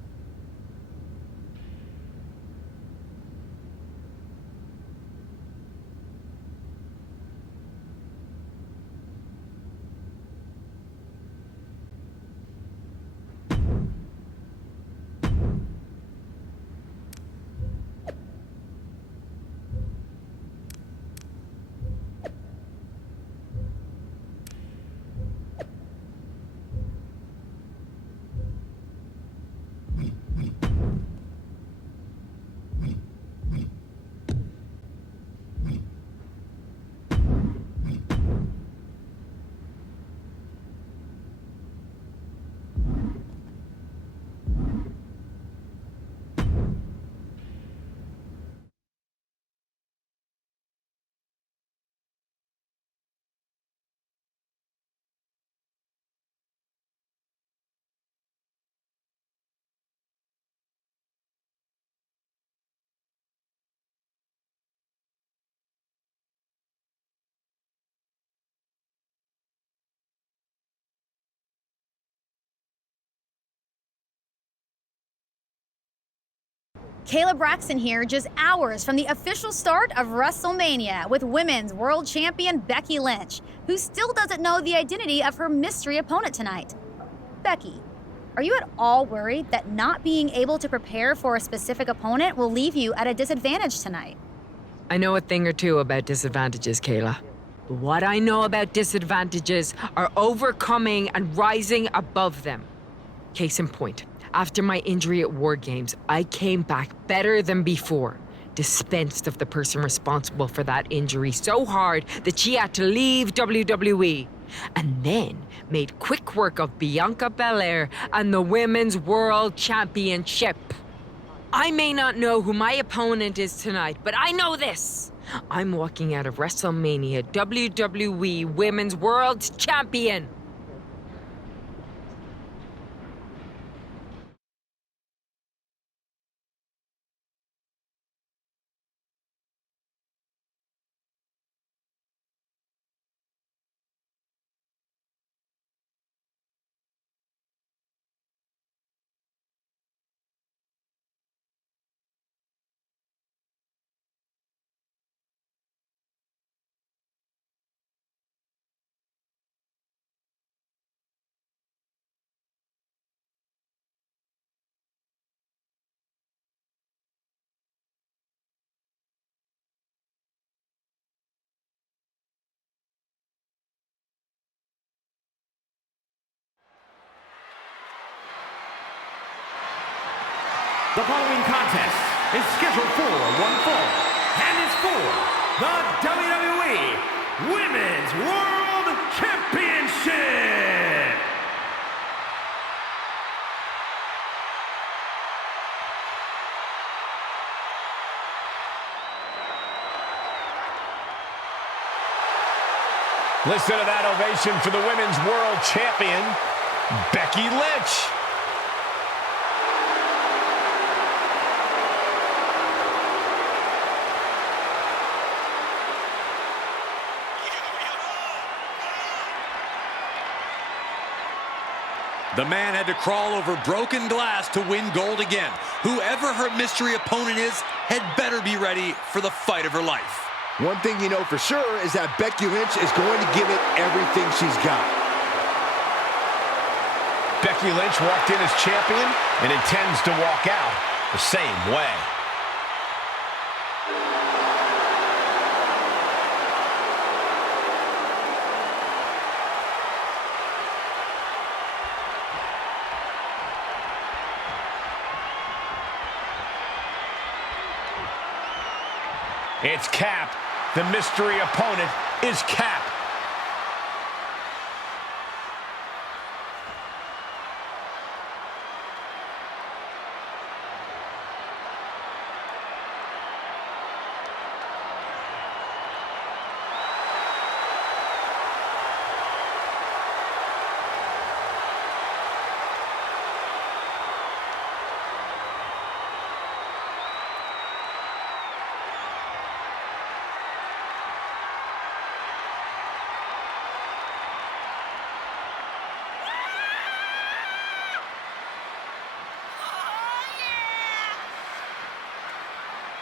Kayla Braxton here, just hours from the official start of WrestleMania with Women's World Champion Becky Lynch, who still doesn't know the identity of her mystery opponent tonight. Becky, are you at all worried that not being able to prepare for a specific opponent will leave you at a disadvantage tonight? I know a thing or two about disadvantages, Kayla. But what I know about disadvantages are overcoming and rising above them. Case in point. After my injury at War Games, I came back better than before. Dispensed of the person responsible for that injury so hard that she had to leave WWE. And then made quick work of Bianca Belair and the Women's World Championship. I may not know who my opponent is tonight, but I know this. I'm walking out of WrestleMania WWE Women's World Champion. The following contest is scheduled for one fall and is for the WWE Women's World Championship. Listen to that ovation for the Women's World Champion. Becky Lynch. The man had to crawl over broken glass to win gold again. Whoever her mystery opponent is had better be ready for the fight of her life. One thing you know for sure is that Becky Lynch is going to give it everything she's got. Becky Lynch walked in as champion and intends to walk out the same way. It's Cap. The mystery opponent is Cap.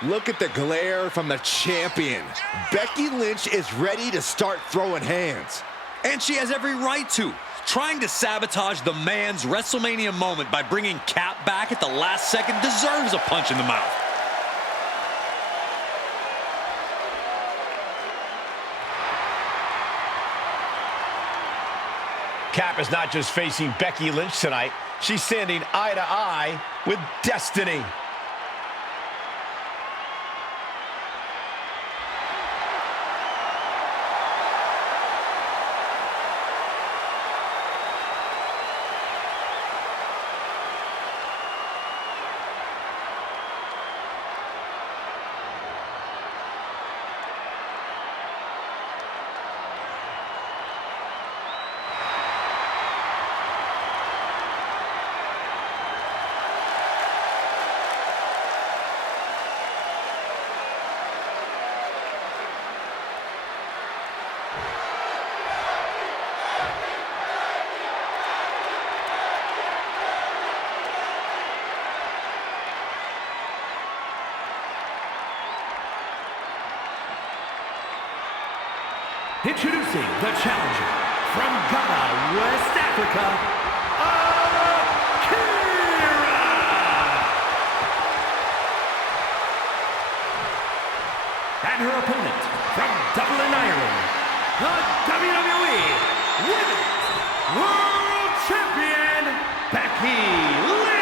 Look at the glare from the champion. Becky Lynch is ready to start throwing hands. And she has every right to. Trying to sabotage the man's WrestleMania moment by bringing Cap back at the last second deserves a punch in the mouth. Cap is not just facing Becky Lynch tonight. She's standing eye to eye with Destiny. Introducing the challenger from Ghana, West Africa, Akira! And her opponent from Dublin, Ireland, the WWE Women's World Champion, Becky Lynch!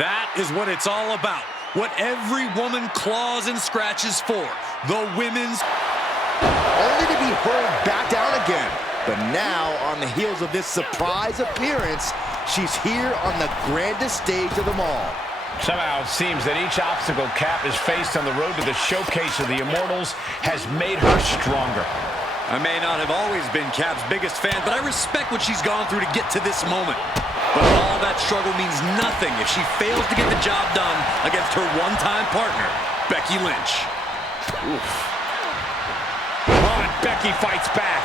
That is what it's all about. What every woman claws and scratches for. The women's... Only to be hurled back down again. But now, on the heels of this surprise appearance, she's here on the grandest stage of them all. Somehow it seems that each obstacle Cap has faced on the road to the showcase of the Immortals has made her stronger. I may not have always been Cap's biggest fan, but I respect what she's gone through to get to this moment. But all that struggle means nothing if she fails to get the job done against her one-time partner, Becky Lynch. Oof. Oh, and Becky fights back.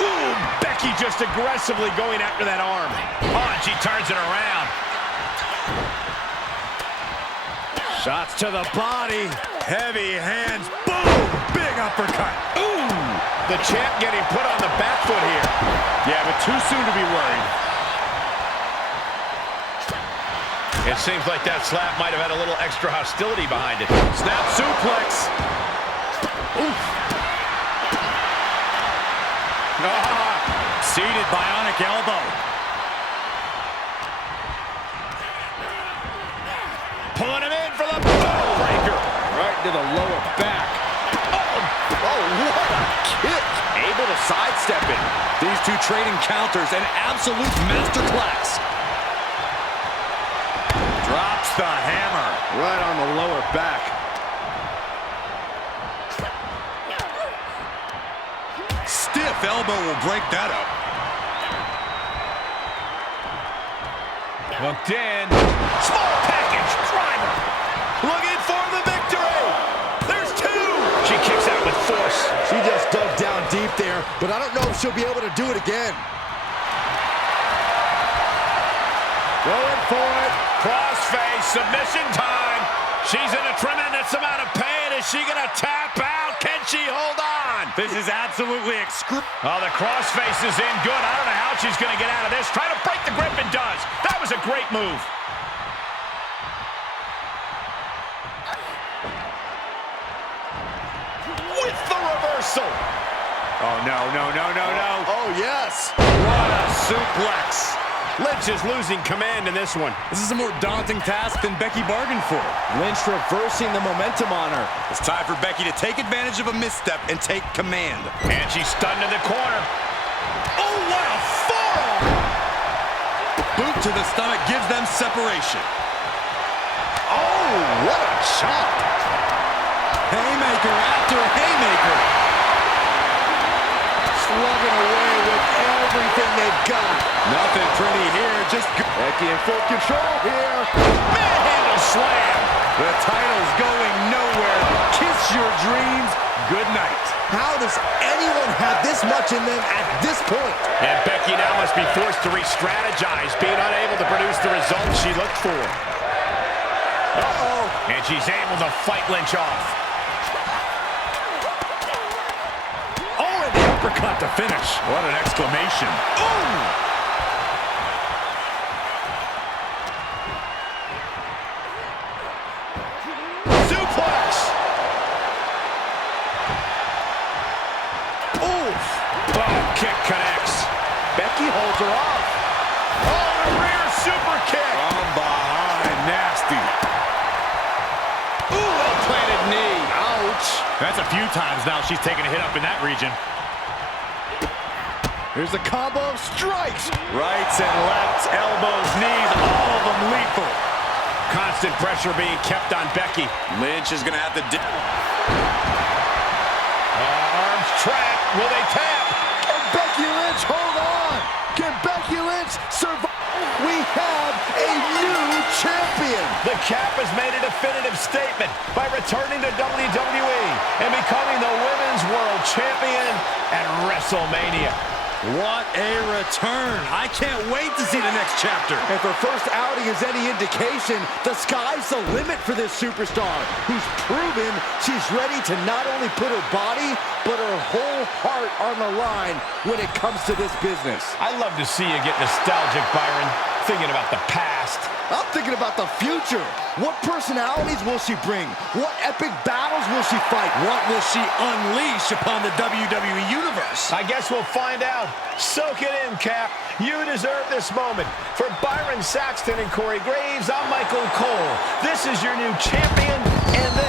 Ooh, Becky just aggressively going after that arm. Oh, and she turns it around. Shots to the body. Heavy hands. Boom! Big uppercut. Ooh! The champ getting put on the back foot here. Yeah, but too soon to be worried. It seems like that slap might have had a little extra hostility behind it. Snap suplex. Oof. Seated bionic elbow. Pulling him in for the breaker. Right to the lower back. Oh, what a kick. Able to sidestep it. These two trading counters, an absolute masterclass. Drop drops the hammer. Right on the lower back. Stiff elbow will break that up. Hooked in. Small package driver. Looking for the victory. There's two. She kicks out with force. She just dug down deep there, but I don't know if she'll be able to do it again. Going for it. Crossface. Submission time. She's in a tremendous amount of pain. Is she going to tap out? Can she hold on? This is absolutely Oh, the crossface is in good. I don't know how she's going to get out of this. Trying to break the grip and does. That was a great move. With the reversal. Oh, no, no, no, no, no. Oh, yes. What a suplex. Lynch is losing command in this one. This is a more daunting task than Becky bargained for. Lynch reversing the momentum on her. It's time for Becky to take advantage of a misstep and take command. And she's stunned in the corner. Oh, what a forearm! Boot to the stomach gives them separation. Oh, what a chop. Haymaker after haymaker. Slugging away with everything they've got. Nothing pretty here, just Becky in full control here. Manhandle slam. the title's going nowhere. Kiss your dreams. Good night. How does anyone have this much in them at this point? And Becky now must be forced to re-strategize, being unable to produce the results she looked for. Uh-oh. And she's able to fight Lynch off. Oh, and the uppercut to finish. What an exclamation. Ooh! Kick connects. Becky holds her off. Oh, a rear super kick. From behind, nasty. Ooh, well-planted knee. Ouch. That's a few times now she's taken a hit up in that region. Here's a combo of strikes. Rights and lefts, elbows, knees, all of them lethal. Constant pressure being kept on Becky. Lynch is going to have to... Arms trapped. Will they tap? Becky Lynch, hold on! Can Becky Lynch survive? We have a new champion! The Cap has made a definitive statement by returning to WWE and becoming the Women's World Champion at WrestleMania. What a return. I can't wait to see the next chapter. If her first outing is any indication, the sky's the limit for this superstar, who's proven she's ready to not only put her body, but her whole heart on the line when it comes to this business. I love to see you get nostalgic, Byron, thinking about the past. I'm thinking about the future. What personalities will she bring? What epic battles will she fight? What will she unleash upon the WWE Universe? I guess we'll find out. Soak it in, Cap. You deserve this moment. For Byron Saxton and Corey Graves, I'm Michael Cole. This is your new champion, and this